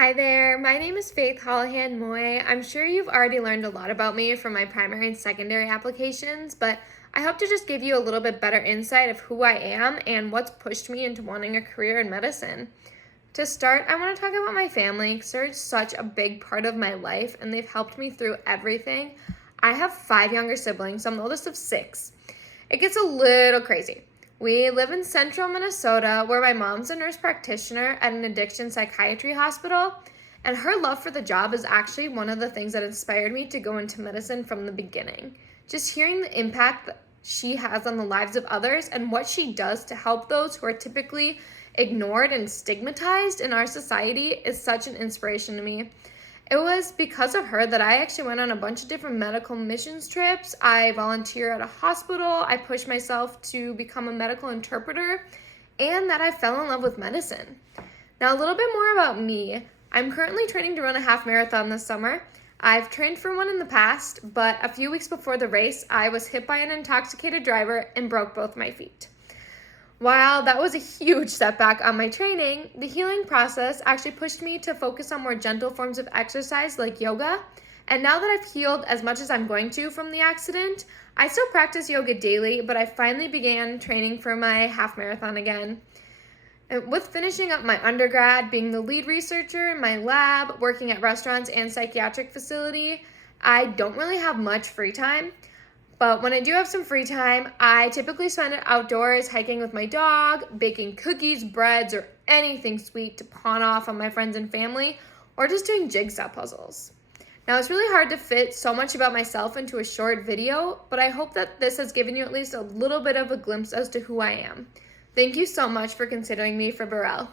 Hi there, my name is Faith Hollihan-moy. I'm sure you've already learned a lot about me from my primary and secondary applications, but I hope to just give you a little bit better insight of who I am and what's pushed me into wanting a career in medicine. To start, I want to talk about my family because they're such a big part of my life and they've helped me through everything. I have 5 younger siblings, so I'm the oldest of 6. It gets a little crazy. We live in central Minnesota where my mom's a nurse practitioner at an addiction psychiatry hospital, and her love for the job is actually one of the things that inspired me to go into medicine from the beginning. Just hearing the impact that she has on the lives of others and what she does to help those who are typically ignored and stigmatized in our society is such an inspiration to me. It was because of her that I actually went on a bunch of different medical missions trips. I volunteer at a hospital. I pushed myself to become a medical interpreter, and that I fell in love with medicine. Now, a little bit more about me. I'm currently training to run a half marathon this summer. I've trained for one in the past, but a few weeks before the race, I was hit by an intoxicated driver and broke both my feet. While that was a huge setback on my training, the healing process actually pushed me to focus on more gentle forms of exercise like yoga. And now that I've healed as much as I'm going to from the accident, I still practice yoga daily, but I finally began training for my half marathon again. And with finishing up my undergrad, being the lead researcher in my lab, working at restaurants and psychiatric facility, I don't really have much free time. But when I do have some free time, I typically spend it outdoors hiking with my dog, baking cookies, breads, or anything sweet to pawn off on my friends and family, or just doing jigsaw puzzles. Now, it's really hard to fit so much about myself into a short video, but I hope that this has given you at least a little bit of a glimpse as to who I am. Thank you so much for considering me for Burrell.